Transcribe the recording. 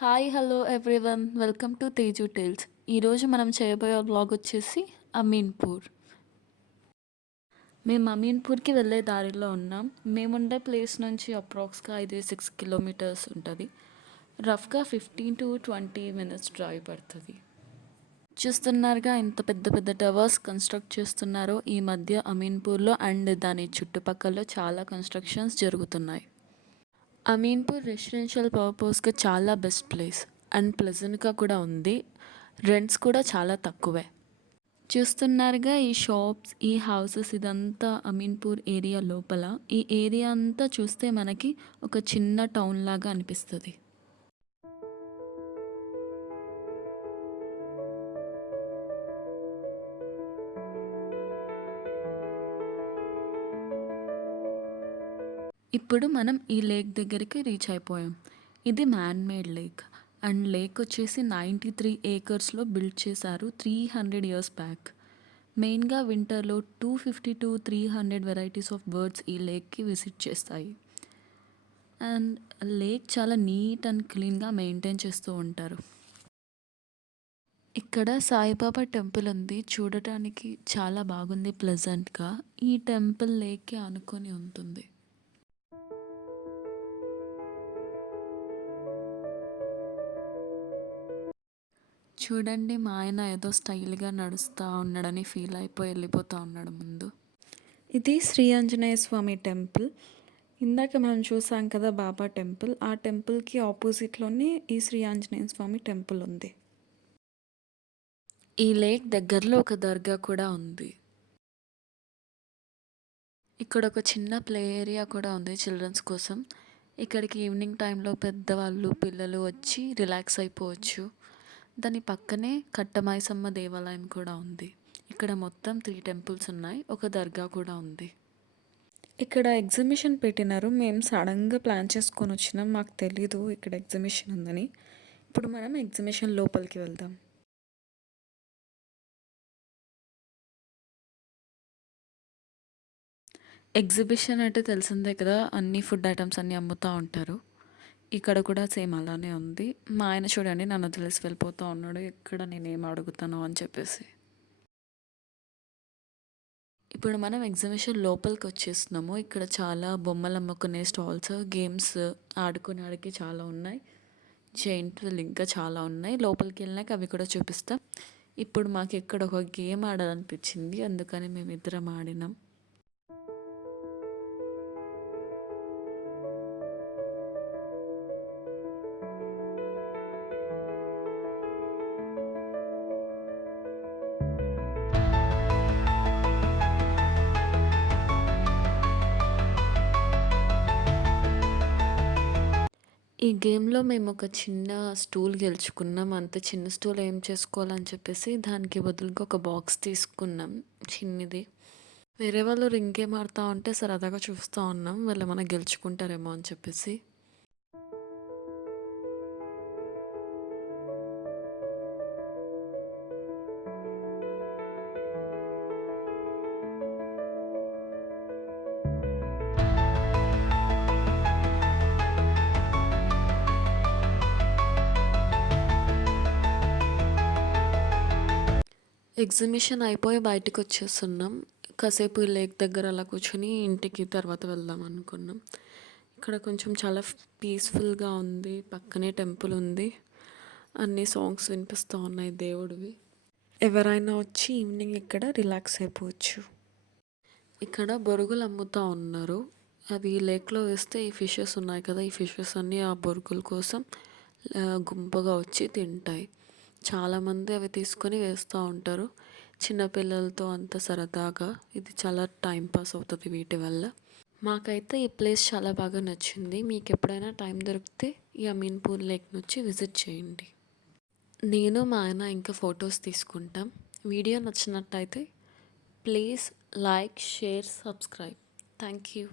Hi hello everyone welcome to Teju tales. ఈరోజు మనం చేయబోయే వ్లాగ్ వచ్చేసి అమీన్పూర్. మేము అమీన్పూర్కి వెళ్ళే దారిలో ఉన్నాం. మేముండే ప్లేస్ నుంచి అప్రాక్స్గా 5-6 కిలోమీటర్స్ ఉంటుంది. రఫ్గా 15-20 మినిట్స్ డ్రైవ్ పడుతుంది. చూస్తున్నారుగా ఇంత పెద్ద పెద్ద టవర్స్ కన్స్ట్రక్ట్ చేస్తున్నారో ఈ మధ్య అమీన్పూర్లో అండ్ దాని చుట్టుపక్కల చాలా కన్స్ట్రక్షన్స్ జరుగుతున్నాయి. అమీన్పూర్ రెసిడెన్షియల్ పర్పస్గా చాలా బెస్ట్ ప్లేస్ అండ్ ప్లెజెంట్గా కూడా ఉంది. రెంట్స్ కూడా చాలా తక్కువే. చూస్తున్నారుగా ఈ షాప్స్, ఈ హౌసెస్, ఇదంతా అమీన్పూర్ ఏరియా లోపల. ఈ ఏరియా అంతా చూస్తే మనకి ఒక చిన్న టౌన్ లాగా అనిపిస్తుంది. ఇప్పుడు మనం ఈ లేక్ దగ్గరికి రీచ్ అయిపోయాం. ఇది man made lake and lake వచ్చేసి 93 ఏకర్స్లో బిల్డ్ చేశారు 300 ఇయర్స్ బ్యాక్. మెయిన్గా వింటర్లో 250-300 వెరైటీస్ ఆఫ్ బర్డ్స్ ఈ లేక్కి విజిట్ చేస్తాయి. అండ్ లేక్ చాలా నీట్ అండ్ క్లీన్గా మెయింటైన్ చేస్తూ ఉంటారు. ఇక్కడ సాయిబాబా టెంపుల్ ఉంది, చూడటానికి చాలా బాగుంది ప్లెజెంట్గా. ఈ టెంపుల్ లేక్కి ఆనుకొని ఉంటుంది. చూడండి, మా ఆయన ఏదో స్టైల్గా నడుస్తూ ఉన్నాడని ఫీల్ అయిపోయి వెళ్ళిపోతూ ఉన్నాడు ముందు. ఇది శ్రీ ఆంజనేయ స్వామి టెంపుల్. ఇందాక మనం చూసాం కదా బాబా టెంపుల్, ఆ టెంపుల్కి ఆపోజిట్లోనే ఈ శ్రీ ఆంజనేయ స్వామి టెంపుల్ ఉంది. ఈ లేక్ దగ్గరలో ఒక దర్గా కూడా ఉంది. ఇక్కడ ఒక చిన్న ప్లే ఏరియా కూడా ఉంది చిల్డ్రన్స్ కోసం. ఇక్కడికి ఈవినింగ్ టైంలో పెద్దవాళ్ళు, పిల్లలు వచ్చి రిలాక్స్ అయిపోవచ్చు. దాని పక్కనే కట్టమైసమ్మ దేవాలయం కూడా ఉంది. ఇక్కడ మొత్తం 3 టెంపుల్స్ ఉన్నాయి, ఒక దర్గా కూడా ఉంది. ఇక్కడ ఎగ్జిబిషన్ పెట్టినారు. మేము సడన్గా ప్లాన్ చేసుకొని వచ్చినాం, మాకు తెలీదు ఇక్కడ ఎగ్జిబిషన్ ఉందని. ఇప్పుడు మనం ఎగ్జిబిషన్ లోపలికి వెళ్దాం. ఎగ్జిబిషన్ అంటే తెలిసిందే కదా, అన్ని ఫుడ్ ఐటమ్స్ అన్నీ అమ్ముతూ ఉంటారు. ఇక్కడ కూడా సేమ్ అలానే ఉంది. మా ఆయన చూడండి నన్ను తెలిసి వెళ్ళిపోతూ ఉన్నాడు, ఇక్కడ నేనేం అడుగుతాను అని చెప్పేసి. ఇప్పుడు మనం ఎగ్జిబిషన్ లోపలికి వచ్చేస్తున్నాము. ఇక్కడ చాలా బొమ్మలు అమ్ముకునే స్టాల్స్, గేమ్స్ ఆడుకోవడానికి చాలా ఉన్నాయి. జైంట్ వీల్ ఇంకా చాలా ఉన్నాయి. లోపలికి వెళ్ళినాక అవి కూడా చూపిస్తాం. ఇప్పుడు మాకు ఇక్కడ ఒక గేమ్ ఆడాలనిపించింది, అందుకని మేము ఇద్దరం ఆడినాం. ఈ గేమ్లో మేము ఒక చిన్న స్టూల్ గెలుచుకున్నాం. అంత చిన్న స్టూల్ ఏం చేసుకోవాలని చెప్పేసి దానికి బదులుగా ఒక బాక్స్ తీసుకున్నాం చిన్నది. వేరే వాళ్ళు రింగ్ గేమ్ ఆడుతూ ఉంటే సరదాగా చూస్తూ ఉన్నాం, వాళ్ళు ఏమైనా గెలుచుకుంటారేమో అని చెప్పేసి. ఎగ్జిబిషన్ అయిపోయి బయటకు వచ్చేస్తున్నాం. కాసేపు ఈ లేక్ దగ్గర అలా కూర్చొని ఇంటికి తర్వాత వెళ్దాం అనుకున్నాం. ఇక్కడ కొంచెం చాలా పీస్ఫుల్గా ఉంది, పక్కనే టెంపుల్ ఉంది, అన్ని సాంగ్స్ వినిపిస్తూ ఉన్నాయి దేవుడివి. ఎవరైనా వచ్చి ఈవినింగ్ ఇక్కడ రిలాక్స్ అయిపోవచ్చు. ఇక్కడ బొరుగులు అమ్ముతూ ఉన్నారు. అవి లేక్లో వేస్తే ఈ ఫిషెస్ ఉన్నాయి కదా, ఈ ఫిషెస్ అన్నీ ఆ బొరుగుల కోసం గుంపుగా వచ్చి తింటాయి. చాలామంది అవి తీసుకొని వేస్తూ ఉంటారు చిన్నపిల్లలతో, అంత సరదాగా. ఇది చాలా టైం పాస్ అవుతుంది వీటి వల్ల. మాకైతే ఈ ప్లేస్ చాలా బాగా నచ్చింది. మీకు ఎప్పుడైనా టైం దొరికితే ఈ అమీన్పూర్ లేక్ నుంచి విజిట్ చేయండి. నేను మా ఆయన ఇంకా ఫొటోస్ తీసుకుంటాం. వీడియో నచ్చినట్టయితే please like, share, subscribe. Thank you.